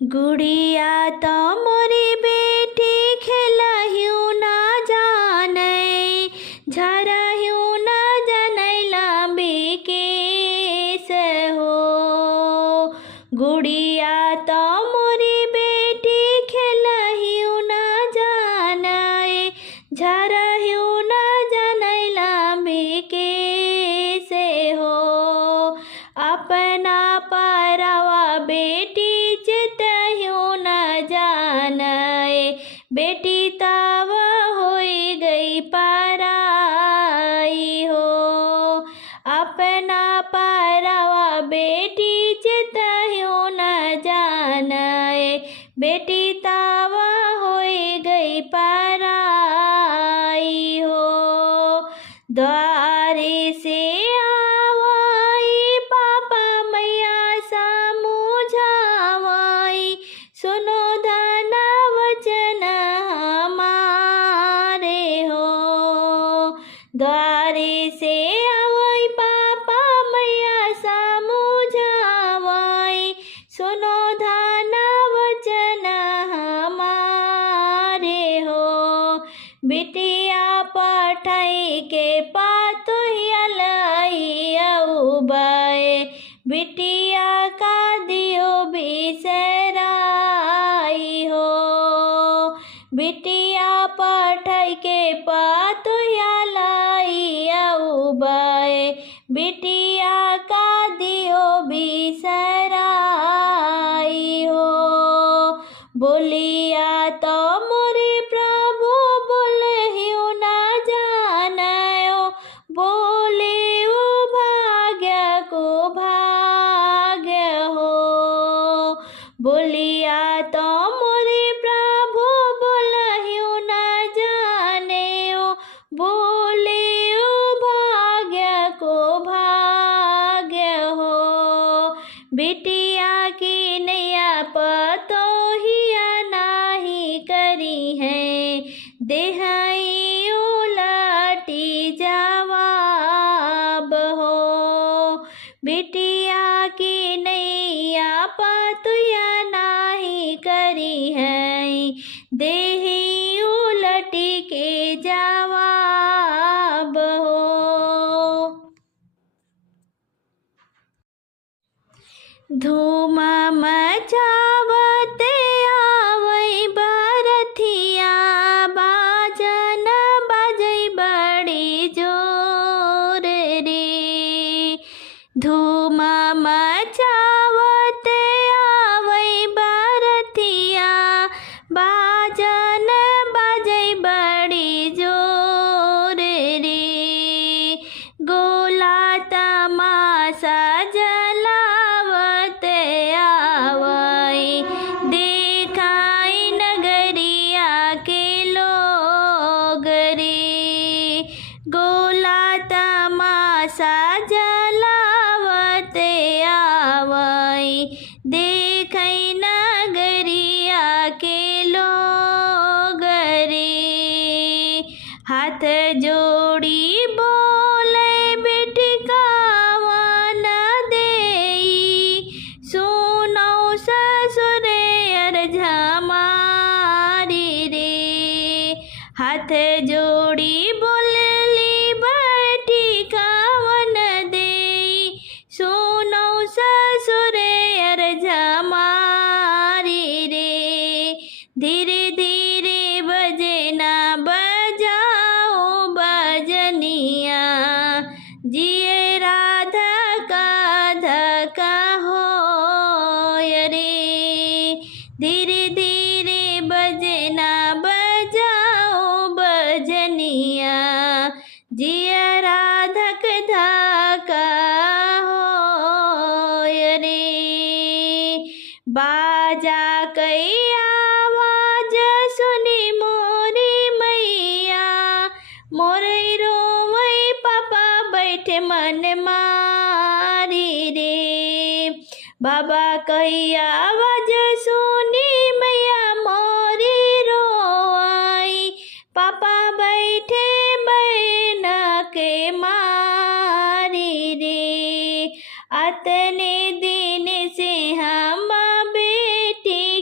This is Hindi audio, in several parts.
गुड़िया तो मोरी बेटी खेलहिउ ना जाने, झरहिउ ना जाने लांबी केस हो। गुड़िया तो मोरी बेटी खेलहिउ ना जाने, झरहिउ ना जाने लांबी केस हो। अपना परवा बेटी चितहिउ न जाने, बेटी तब होई गई पराई हो। अपना परवा बेटी चितहिउ न जाने, बेटी तब होई गई पराई हो। द्वारे से पापा मैया समझावाई, सुनो धना वचन हमारे हो। द्वारे से आवई पापा मैया समझावाई, सुनो धना वचन हमारे हो। बिटिया पठाई के पातोहिया लइयउ बाए, बिटिया का दियो बिसराई हो। बिटिया पठाई के पातोहिया लइयउ बाए, बिटिया का दियो बिसराई हो। बोलिया तो मोरे प्रभु बोलहिउ ना जाने, बोले वो भाग्य को भाग्य हो। बोलिया तो मोरे प्रभु बोलहिउ ना जाने, बोले वो भाग्य को भाग्य हो। बिटिया की नैया पतोहिया नाही करी है, देहई उलटी जवाब हो। बिटिया की नैया पतोहिया नाही करी है, देही उलटी के जवाब हो। धूम मचावते आवई बरथिया, बाजन बजई बड़ी जोर रे। धूम मचावते आवई बरथिया, बाजन बजई बड़ी जोर रे। गोला तमाशा जलावते आवई, देखाई नगरिया के लोग रे। गोला तमाशा जलावते आवई, देखाई नगरिया के लोग रे। हाथ जोड़ी बोले बेटी कावा न देई, सुनो ससुरे अर्ज हमारी रे। हाथ जोड़ी बोलली बेटी कावा न देई, सुनो ससुरे अर्ज हमारी रे। धीरे धीरे बजे ना बजाओ बजनिया, जिए राधा का धका हो रे। धीरे धीरे बजे ना बजाओ बजनिया, जिए राधा का धका हो रे। बाजा कई आवाज सुनी मोरी मैया, मोरे रोवई पापा बैठे मन मारी रे। बाबा कई आवाज सुनी मैया मोरी रोवई, पापा बैठे बहन के मारी रे। अतने दिन से हम बेटी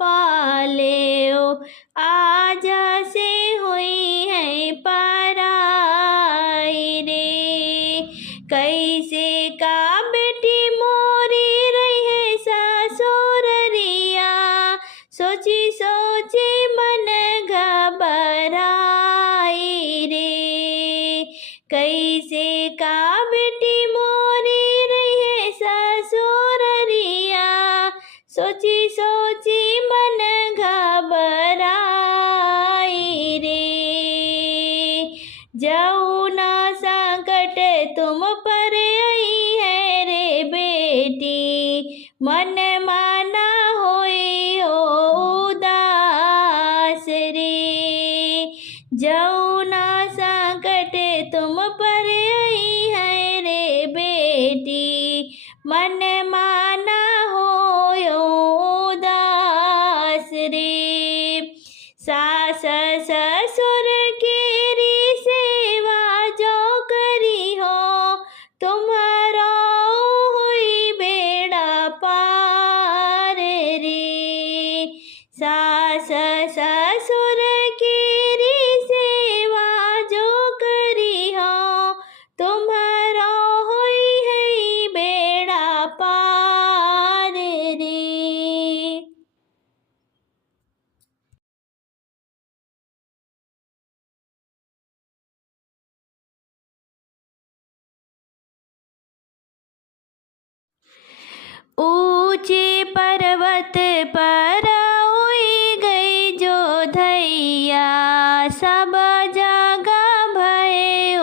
पाले ओ, आज से हुई है पराई रे। कैसे का बेटी मोरी रही है ससुररिया, सोची सोची मन घबराई रे। कैसे का बेटी मोरी रही है ससुररिया, सोची सोची मन घबराई रे। जाऊ ना संकट तुम पर आई है रे बेटी, मन माना होई हो उदास रे। जाऊ ना संकट तुम पर आई है रे बेटी, मन माना होयो उदास रे। सास ससुर केरी सेवा जो करी हो, तुम्हारा हुई बेड़ा पार रे। सास ससुर केरी सेवा जो करी हो, तुम्हारा हुई है बेड़ा पार रे। ऊंचे पर्वत पर उई गई जो धैया, सब जगह भय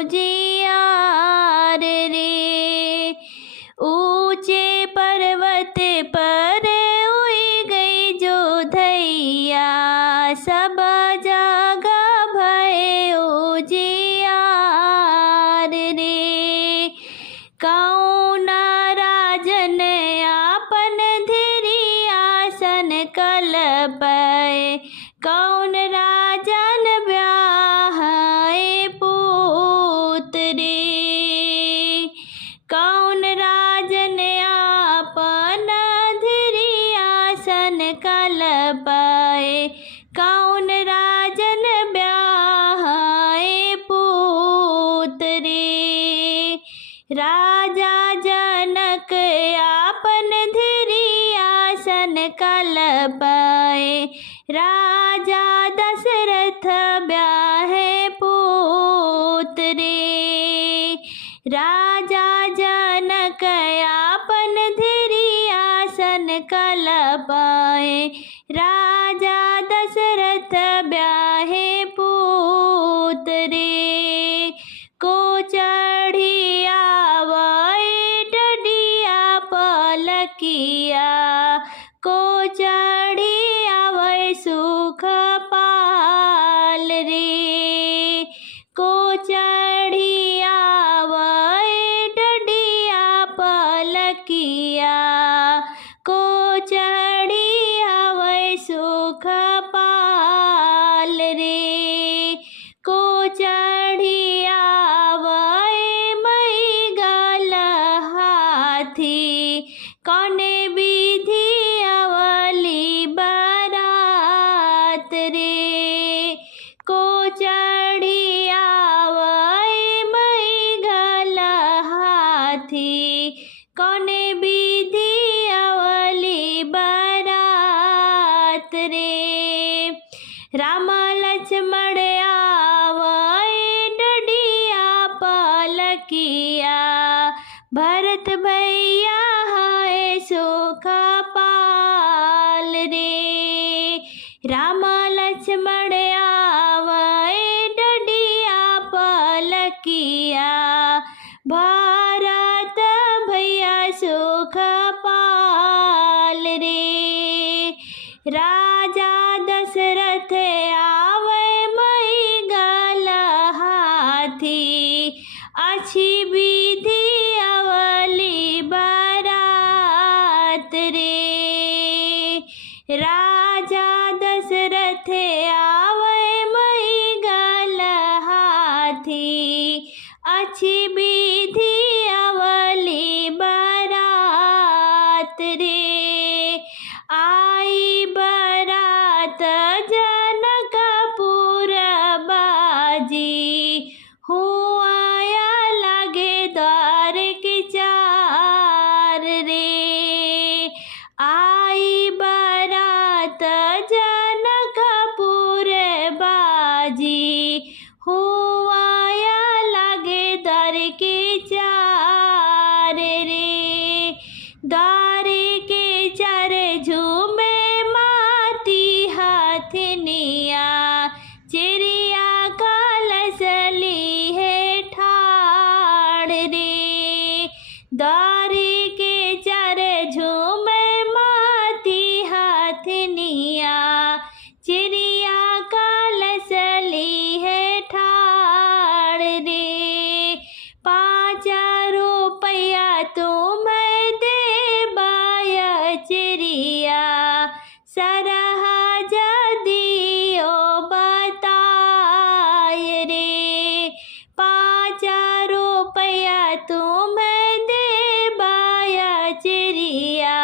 उजियार रे। ऊंचे पर्वत पर उई गई जो धैया, सब जगह भय उजियार रे। कौन राजन आपन धीरी आसन कलपय, कौन राजन ब्याहे पूत रे। कौन राजन आपन धीरी आसन कलपय, कौन राजन ब्याहे पूत रे। राजा जनक आपन धीरी आसन कलपय, राजा दशरथ ब्याहे पूत रे। राजा जनक आपन धीरी आसन कलपय, राजा दशरथ ब्याहे पूत रे। को चढ़ी आवै डडिया पलकिया, को चढ़ी आवै सुख पाल रे। को चढ़ी आवै डडिया पलकिया, को चढ़ी आवै सुख पाल रे। को चढ़ी आवै मई गल हाथी, कौने विधि अवली बरात रे। को चढ़ी आवै मई गल हाथी, कौने विधि अवली बरात रे। राम लक्ष्मण आवै डडिया पलकिया, भरत भैया है सुख पाल रे। राम लक्ष्मण आवै डडिया पलकिया, भरत भैया सुख पाल रे। राजा दशरथ आवै मई गल हाथी, अच्छी विधि अवली बरात रे। राजा दशरथ आव जनकपुर बाजी, हुआया लगे द्वार के चार रे। आई बारात जनकपुर बाजी, हुआया लगे द्वार के चार रे। द्वार के चार झूमे माती हथनिया, चिड़िया कलश ली है ठाड़ रे। द्वार के चार झूमे माती हथनिया, चिड़िया कलश ली है ठाड़ रे। 5 रुपया तुम्हें देबाया चिड़िया, सरहज दियो बताए रे। 5 रुपया तुम्हें देबाया चिड़िया,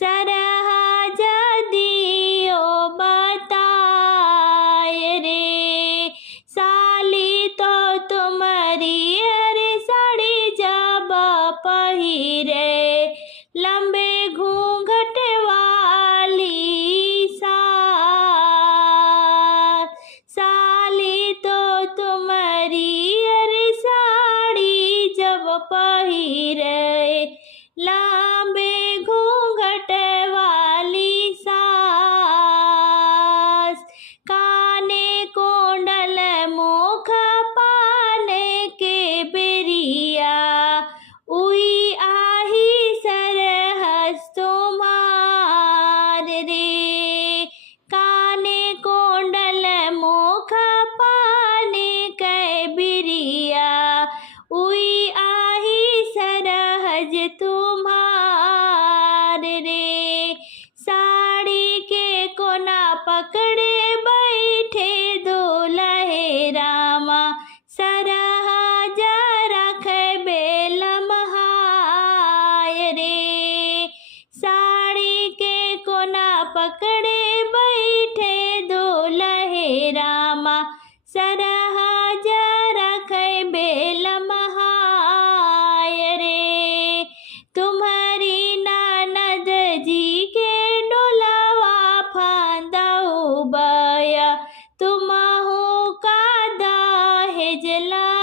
सरहज दियो बताए रे। साली तो तुम्हारी अरे साड़ी जब पहिरे, लंबे घूंघट वाली सास। साली तो तुम्हारी अरे साड़ी जब पहिरे, लंबे घूंघट वाली सास। काने कुंडल मुख पाने के बेरिया, उई आही सरहस तुम्हार रे। काने कुंडल मुख पाने के बेरिया, उई आही सरहज तुम्हार रे। साड़ी के कोना पकड़े बैठे दूल्हे रामा, सरहज रखे बेलमहाय रे। साड़ी के कोना पकड़े बैठे दूल्हे रामा, सरहज रखे बेलमहाय रे। तुम्हारी ननद जी के डोलवा फांदऊ बया, तुमहु का दहेज ला